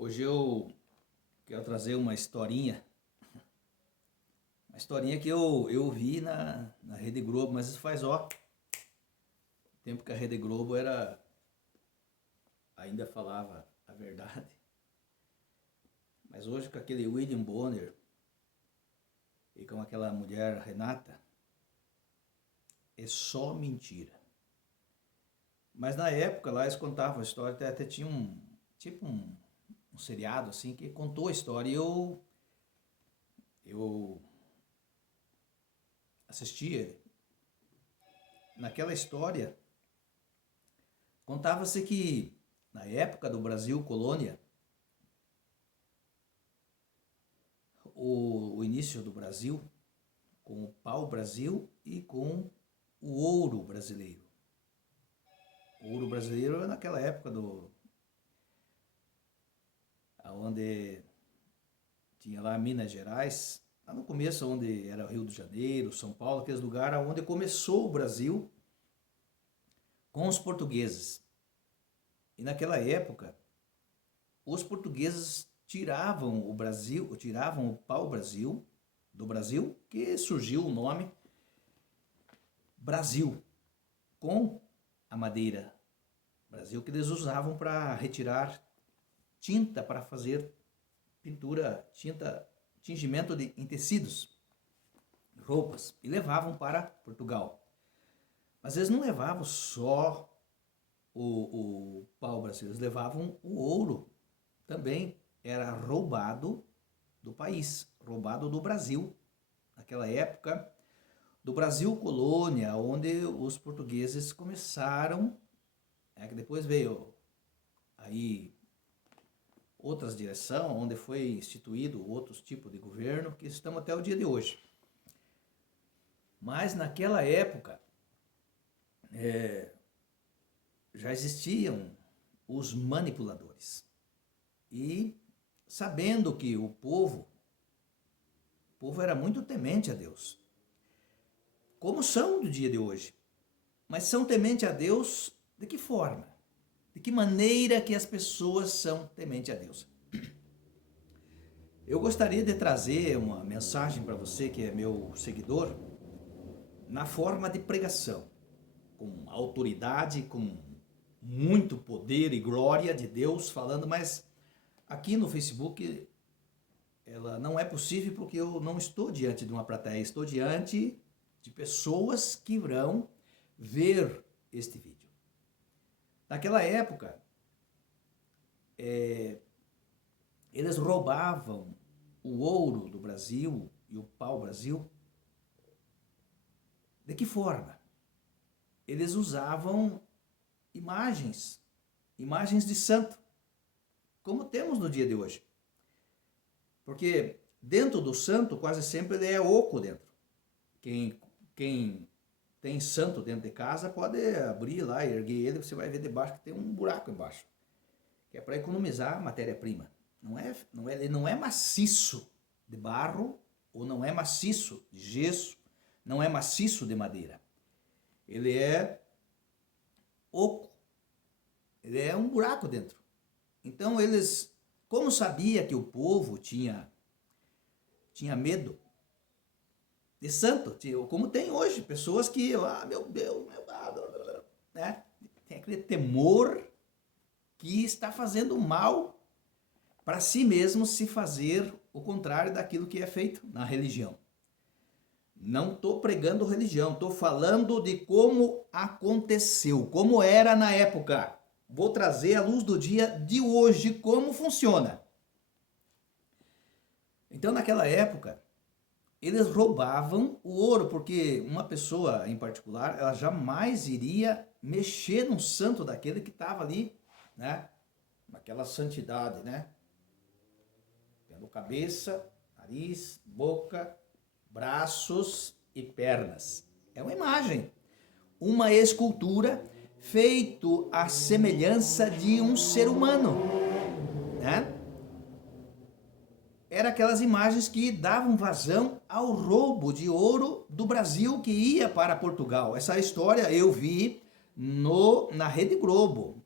Hoje eu quero trazer uma historinha que eu vi na Rede Globo, mas isso faz, tempo que a Rede Globo ainda falava a verdade. Mas hoje com aquele William Bonner e com aquela mulher Renata, é só mentira. Mas na época lá eles contavam a história, até tinha um seriado assim que contou a história e eu assistia. Naquela história contava-se que na época do Brasil colônia, o início do Brasil, com o pau-brasil e com o ouro brasileiro. O ouro brasileiro naquela época onde tinha lá Minas Gerais, lá no começo onde era o Rio de Janeiro, São Paulo, aqueles lugares onde começou o Brasil com os portugueses. E naquela época, os portugueses tiravam o pau-brasil do Brasil, que surgiu o nome Brasil, com a madeira Brasil, que eles usavam para retirar tinta para fazer pintura, tingimento em tecidos, roupas, e levavam para Portugal. Mas eles não levavam só o pau-brasil, eles levavam o ouro também, era roubado do país, roubado do Brasil, naquela época, do Brasil colônia, onde os portugueses começaram, que depois veio aí outras direções, onde foi instituído outros tipos de governo, que estamos até o dia de hoje. Mas naquela época, já existiam os manipuladores. E sabendo que o povo era muito temente a Deus, como são do dia de hoje, mas são temente a Deus de que forma? De que maneira que as pessoas são tementes a Deus? Eu gostaria de trazer uma mensagem para você que é meu seguidor, na forma de pregação, com autoridade, com muito poder e glória de Deus falando, mas aqui no Facebook ela não é possível porque eu não estou diante de uma plateia, estou diante de pessoas que irão ver este vídeo. Naquela época, eles roubavam o ouro do Brasil e o pau-brasil. De que forma? Eles usavam imagens de santo, como temos no dia de hoje. Porque dentro do santo, quase sempre ele é oco dentro. Quem tem santo dentro de casa pode abrir lá, erguer ele, você vai ver debaixo que tem um buraco embaixo, que é para economizar matéria-prima. Ele não é maciço de barro, ou não é maciço de gesso, não é maciço de madeira. Ele é oco, ele é um buraco dentro. Então eles, como sabia que o povo tinha medo de santo, como tem hoje, pessoas que, meu Deus, né? Tem aquele temor que está fazendo mal para si mesmo se fazer o contrário daquilo que é feito na religião. Não estou pregando religião, estou falando de como aconteceu, como era na época. Vou trazer à luz do dia de hoje como funciona. Então, naquela época, eles roubavam o ouro, porque uma pessoa em particular, ela jamais iria mexer num santo daquele que estava ali, né? Naquela santidade, né? Tendo cabeça, nariz, boca, braços e pernas. É uma imagem, uma escultura feito à semelhança de um ser humano, né? Eram aquelas imagens que davam vazão ao roubo de ouro do Brasil que ia para Portugal. Essa história eu vi na Rede Globo.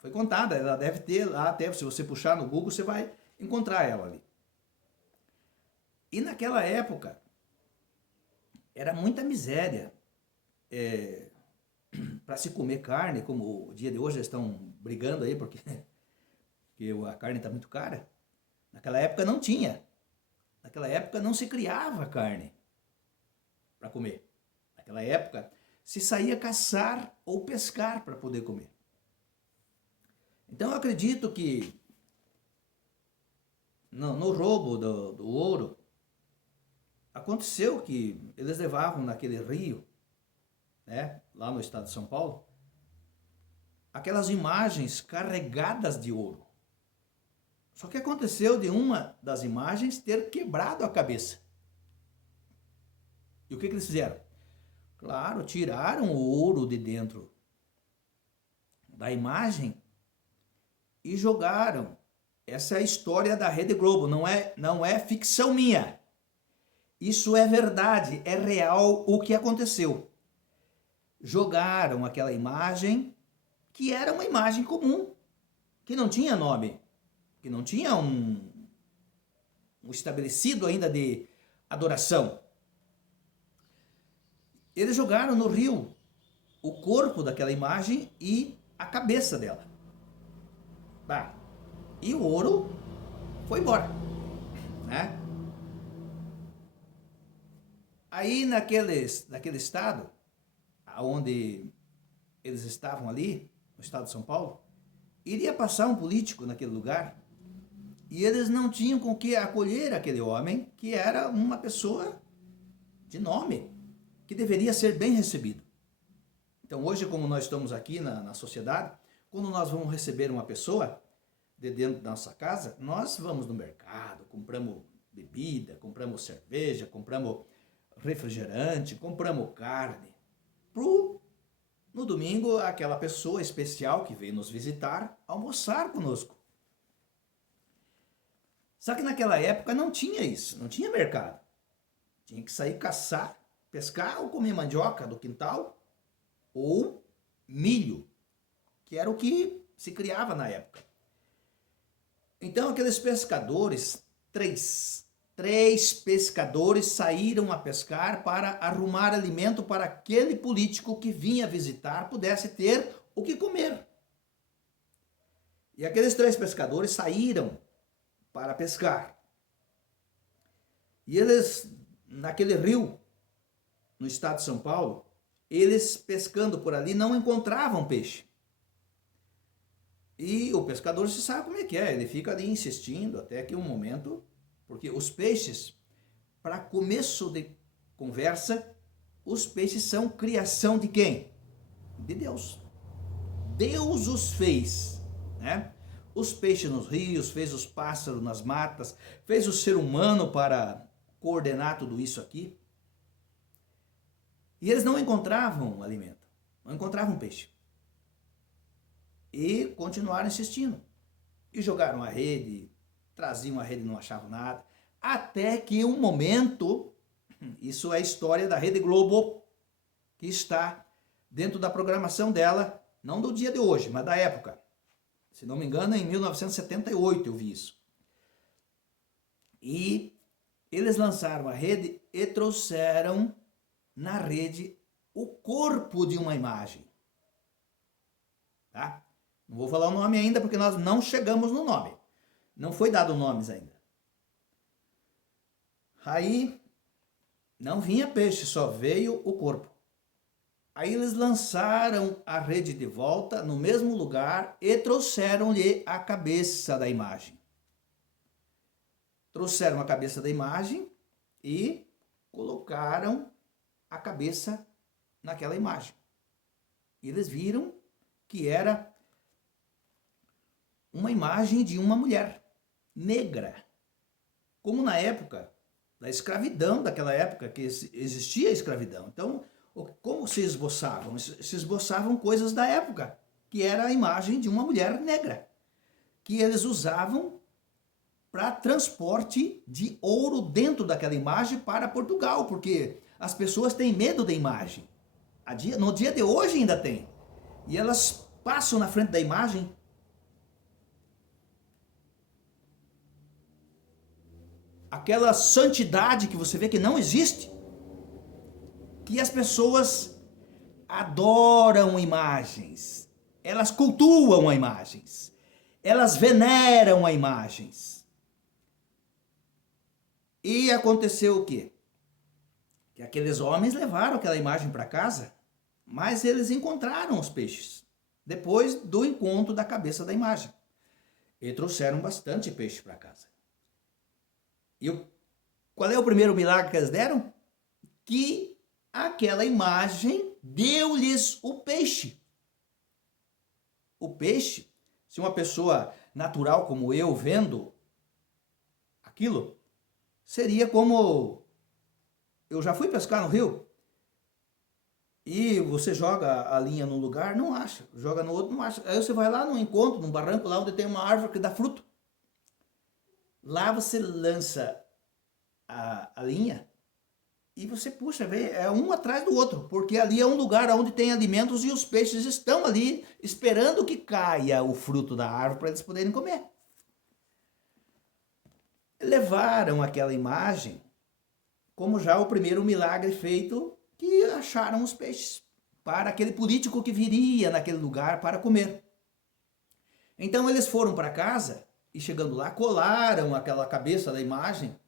Foi contada, ela deve ter lá, até se você puxar no Google, você vai encontrar ela ali. E naquela época, era muita miséria para se comer carne, como o dia de hoje eles estão brigando aí, porque a carne está muito cara. Naquela época não tinha. Naquela época não se criava carne para comer. Naquela época se saía caçar ou pescar para poder comer. Então eu acredito que no roubo do ouro, aconteceu que eles levavam naquele rio, né, lá no estado de São Paulo, aquelas imagens carregadas de ouro. Só que aconteceu de uma das imagens ter quebrado a cabeça. E o que eles fizeram? Claro, tiraram o ouro de dentro da imagem e jogaram. Essa é a história da Rede Globo, não é ficção minha. Isso é verdade, é real o que aconteceu. Jogaram aquela imagem, que era uma imagem comum, que não tinha nome, que não tinha um estabelecido ainda de adoração. Eles jogaram no rio o corpo daquela imagem e a cabeça dela. Tá. E o ouro foi embora, né? Aí naquele estado, onde eles estavam ali, no estado de São Paulo, iria passar um político naquele lugar e eles não tinham com que acolher aquele homem, que era uma pessoa de nome, que deveria ser bem recebido. Então hoje, como nós estamos aqui na sociedade, quando nós vamos receber uma pessoa de dentro da nossa casa, nós vamos no mercado, compramos bebida, compramos cerveja, compramos refrigerante, compramos carne. No domingo, aquela pessoa especial que veio nos visitar, almoçar conosco. Só que naquela época não tinha isso, não tinha mercado. Tinha que sair caçar, pescar ou comer mandioca do quintal ou milho, que era o que se criava na época. Então aqueles pescadores, três pescadores saíram a pescar para arrumar alimento para aquele político que vinha visitar pudesse ter o que comer. E aqueles 3 pescadores saíram para pescar. E eles, naquele rio, no estado de São Paulo, eles pescando por ali não encontravam peixe. E o pescador, você sabe como é que é, ele fica ali insistindo até que um momento, porque os peixes, para começo de conversa, os peixes são criação de quem? De Deus. Deus os fez, né? Os peixes nos rios, fez os pássaros nas matas, fez o ser humano para coordenar tudo isso aqui. E eles não encontravam alimento, não encontravam peixe. E continuaram insistindo. E jogaram a rede, traziam a rede e não achavam nada. Até que um momento, isso é a história da Rede Globo, que está dentro da programação dela, não do dia de hoje, mas da época. Se não me engano, em 1978 eu vi isso. E eles lançaram a rede e trouxeram na rede o corpo de uma imagem. Tá? Não vou falar o nome ainda porque nós não chegamos no nome. Não foi dado nomes ainda. Aí não vinha peixe, só veio o corpo. Aí eles lançaram a rede de volta no mesmo lugar e trouxeram-lhe a cabeça da imagem. Trouxeram a cabeça da imagem e colocaram a cabeça naquela imagem. E eles viram que era uma imagem de uma mulher negra. Como na época da escravidão, daquela época que existia a escravidão. Então, como se esboçavam? Se esboçavam coisas da época, que era a imagem de uma mulher negra, que eles usavam para transporte de ouro dentro daquela imagem para Portugal, porque as pessoas têm medo da imagem. No dia de hoje ainda tem. E elas passam na frente da imagem aquela santidade que você vê que não existe, que as pessoas adoram imagens, elas cultuam a imagens, elas veneram a imagens. E aconteceu o quê? Que aqueles homens levaram aquela imagem para casa, mas eles encontraram os peixes, depois do encontro da cabeça da imagem. E trouxeram bastante peixe para casa. Qual é o primeiro milagre que eles deram? Que aquela imagem deu-lhes o peixe. O peixe, se uma pessoa natural como eu vendo aquilo, seria como... Eu já fui pescar no rio e você joga a linha num lugar, não acha. Joga no outro, não acha. Aí você vai lá num encontro, num barranco, lá onde tem uma árvore que dá fruto. Lá você lança a linha e você puxa, vê, é um atrás do outro, porque ali é um lugar onde tem alimentos e os peixes estão ali esperando que caia o fruto da árvore para eles poderem comer. Levaram aquela imagem como já o primeiro milagre feito, que acharam os peixes para aquele político que viria naquele lugar para comer. Então eles foram para casa e chegando lá colaram aquela cabeça da imagem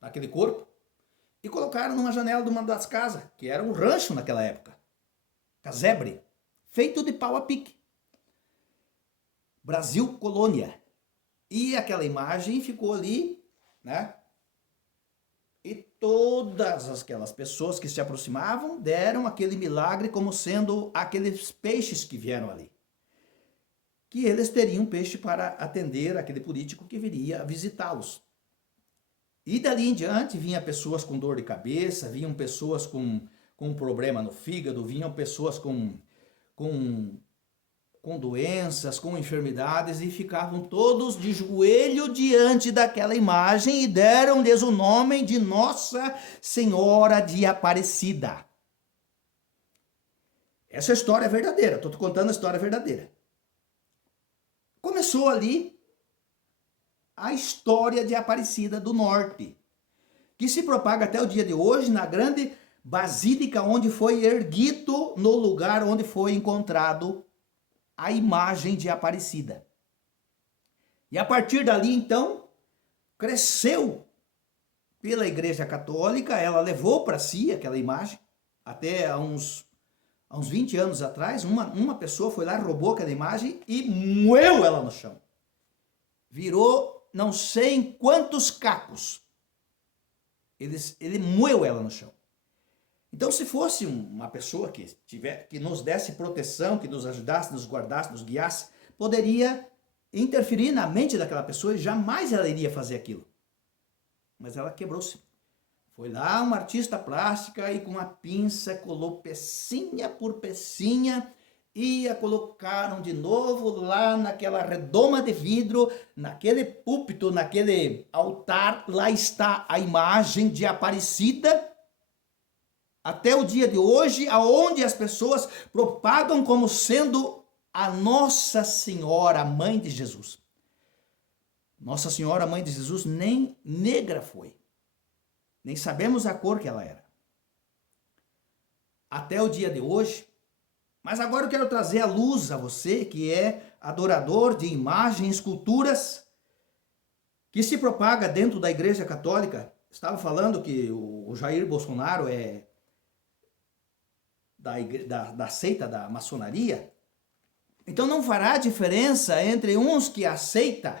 naquele corpo e colocaram numa janela de uma das casas, que era um rancho naquela época, casebre, feito de pau a pique. Brasil Colônia. E aquela imagem ficou ali, né? E todas aquelas pessoas que se aproximavam deram aquele milagre como sendo aqueles peixes que vieram ali. Que eles teriam peixe para atender aquele político que viria visitá-los. E dali em diante vinham pessoas com dor de cabeça, vinham pessoas com problema no fígado, vinham pessoas com doenças, com enfermidades, e ficavam todos de joelho diante daquela imagem e deram-lhes o nome de Nossa Senhora de Aparecida. Essa história é verdadeira, estou te contando a história verdadeira. Começou ali a história de Aparecida do Norte, que se propaga até o dia de hoje na grande basílica onde foi erguido, no lugar onde foi encontrado a imagem de Aparecida. E a partir dali, então, cresceu pela Igreja Católica, ela levou para si aquela imagem, até há uns 20 anos atrás, uma pessoa foi lá, roubou aquela imagem e moeu ela no chão. Virou não sei em quantos cacos. Ele moeu ela no chão. Então, se fosse uma pessoa que nos desse proteção, que nos ajudasse, nos guardasse, nos guiasse, poderia interferir na mente daquela pessoa e jamais ela iria fazer aquilo. Mas ela quebrou-se. Foi lá uma artista plástica e com uma pinça colou pecinha por pecinha e a colocaram de novo lá naquela redoma de vidro, naquele púlpito, naquele altar. Lá está a imagem de Aparecida. Até o dia de hoje, aonde as pessoas propagam como sendo a Nossa Senhora, Mãe de Jesus. Nossa Senhora, Mãe de Jesus, nem negra foi. Nem sabemos a cor que ela era. Até o dia de hoje. Mas agora eu quero trazer à luz a você, que é adorador de imagens, esculturas, que se propaga dentro da Igreja Católica. Estava falando que o Jair Bolsonaro é da seita da maçonaria. Então não fará diferença entre uns que aceitam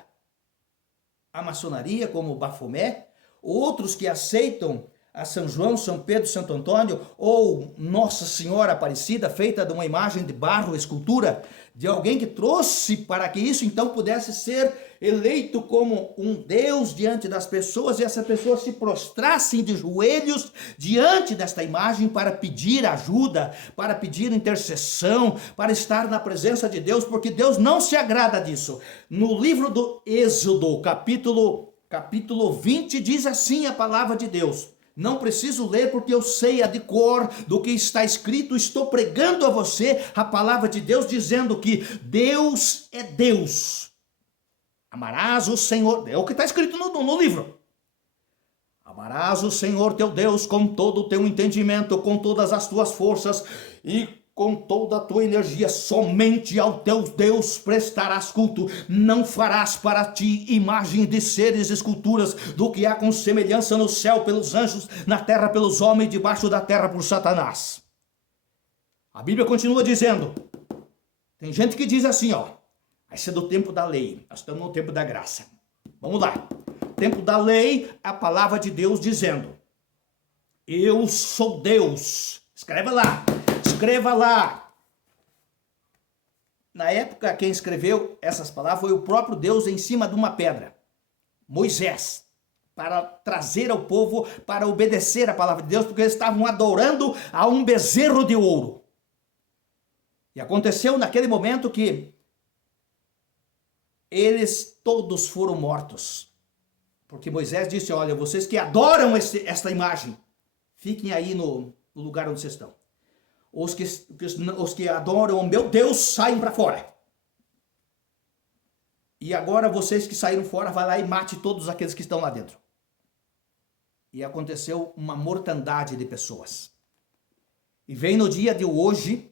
a maçonaria, como Bafomé, outros que aceitam a São João, São Pedro, Santo Antônio, ou Nossa Senhora Aparecida, feita de uma imagem de barro, escultura, de alguém que trouxe para que isso então pudesse ser eleito como um Deus diante das pessoas, e essas pessoas se prostrassem de joelhos diante desta imagem para pedir ajuda, para pedir intercessão, para estar na presença de Deus, porque Deus não se agrada disso. No livro do Êxodo, capítulo 20, diz assim a palavra de Deus. Não preciso ler porque eu sei a de cor do que está escrito. Estou pregando a você a palavra de Deus, dizendo que Deus é Deus. Amarás o Senhor, é o que está escrito no livro. Amarás o Senhor teu Deus com todo o teu entendimento, com todas as tuas forças e com toda a tua energia. Somente ao teu Deus prestarás culto. Não farás para ti imagem de seres, esculturas do que há com semelhança no céu pelos anjos, na terra pelos homens, debaixo da terra por Satanás. A Bíblia continua dizendo, tem gente que diz assim, vai ser do tempo da lei, nós estamos no tempo da graça. Vamos lá. Tempo da lei, a palavra de Deus dizendo, eu sou Deus. Escreva lá. Escreva lá. Na época, quem escreveu essas palavras foi o próprio Deus em cima de uma pedra. Moisés. Para trazer ao povo, para obedecer a palavra de Deus, porque eles estavam adorando a um bezerro de ouro. E aconteceu naquele momento que eles todos foram mortos. Porque Moisés disse, olha, vocês que adoram esta imagem, fiquem aí no lugar onde vocês estão. Os que adoram o meu Deus, saem para fora. E agora vocês que saíram fora, vai lá e mate todos aqueles que estão lá dentro. E aconteceu uma mortandade de pessoas. E vem no dia de hoje,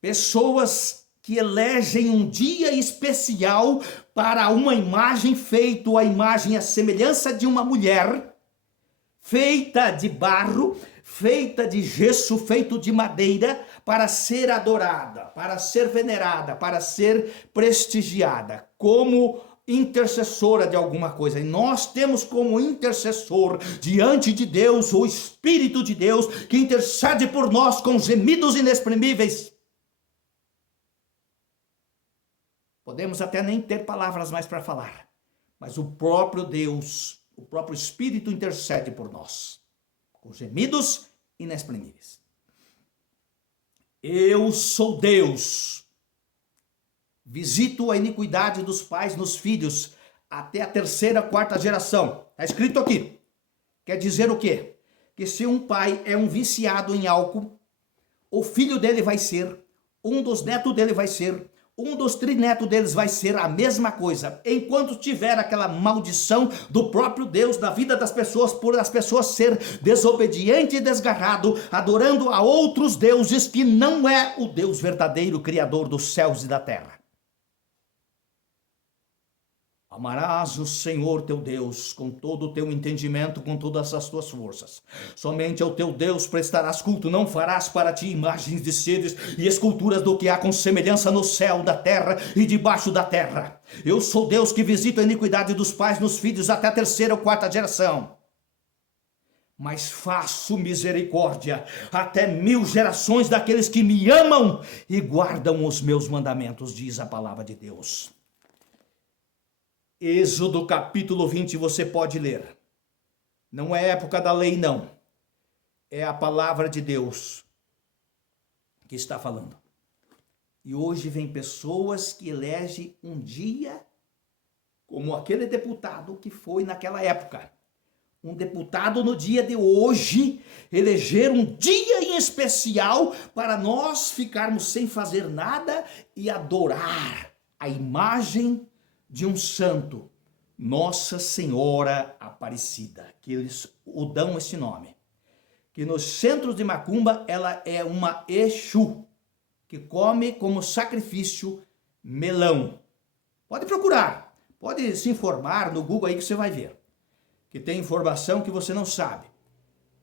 pessoas que elegem um dia especial para uma imagem feita, a imagem à semelhança de uma mulher, feita de barro, feita de gesso, feito de madeira, para ser adorada, para ser venerada, para ser prestigiada, como intercessora de alguma coisa. E nós temos como intercessor diante de Deus o Espírito de Deus, que intercede por nós com gemidos inexprimíveis. Podemos até nem ter palavras mais para falar, mas o próprio Deus, o próprio Espírito intercede por nós, com gemidos inexprimíveis. Eu sou Deus. Visito a iniquidade dos pais nos filhos, até a terceira, quarta geração. Está escrito aqui. Quer dizer o quê? Que se um pai é um viciado em álcool, o filho dele vai ser, um dos netos dele vai ser, um dos trinetos deles vai ser a mesma coisa. Enquanto tiver aquela maldição do próprio Deus na vida das pessoas, por as pessoas ser desobediente e desgarrado, adorando a outros deuses que não é o Deus verdadeiro, Criador dos céus e da terra. Amarás o Senhor teu Deus com todo o teu entendimento, com todas as tuas forças. Somente ao teu Deus prestarás culto, não farás para ti imagens de seres e esculturas do que há com semelhança no céu, da terra e debaixo da terra. Eu sou Deus que visito a iniquidade dos pais nos filhos até a terceira ou quarta geração. Mas faço misericórdia até 1000 gerações daqueles que me amam e guardam os meus mandamentos, diz a palavra de Deus. Êxodo capítulo 20, você pode ler. Não é época da lei, não. É a palavra de Deus que está falando. E hoje vem pessoas que elegem um dia, como aquele deputado que foi naquela época. Um deputado no dia de hoje, eleger um dia em especial para nós ficarmos sem fazer nada e adorar a imagem de um santo, Nossa Senhora Aparecida, que eles o dão esse nome. Que nos centros de macumba ela é uma Exu, que come como sacrifício melão. Pode procurar, pode se informar no Google aí que você vai ver. Que tem informação que você não sabe.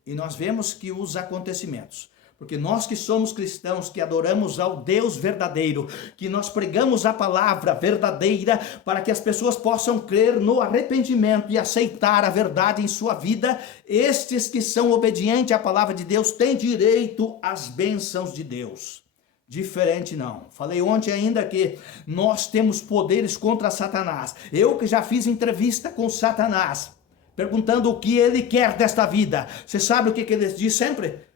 E nós vemos que os acontecimentos. Porque nós que somos cristãos, que adoramos ao Deus verdadeiro, que nós pregamos a palavra verdadeira para que as pessoas possam crer no arrependimento e aceitar a verdade em sua vida, estes que são obedientes à palavra de Deus têm direito às bênçãos de Deus. Diferente não. Falei ontem ainda que nós temos poderes contra Satanás. Eu que já fiz entrevista com Satanás, perguntando o que ele quer desta vida. Você sabe o que ele diz sempre?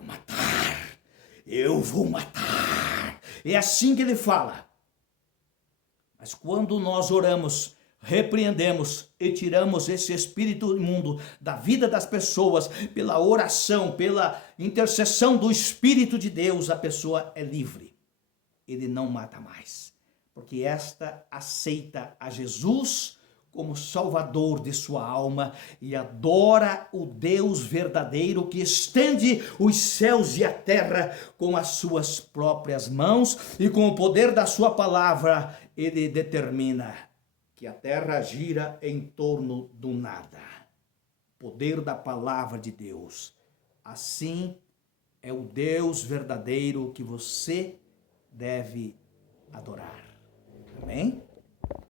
Matar, eu vou matar. É assim que ele fala. Mas quando nós oramos, repreendemos e tiramos esse espírito imundo da vida das pessoas, pela oração, pela intercessão do Espírito de Deus, a pessoa é livre. Ele não mata mais, porque esta aceita a Jesus como Salvador de sua alma e adora o Deus verdadeiro que estende os céus e a terra com as suas próprias mãos e com o poder da sua palavra, ele determina que a terra gira em torno do nada. Poder da palavra de Deus. Assim é o Deus verdadeiro que você deve adorar. Amém?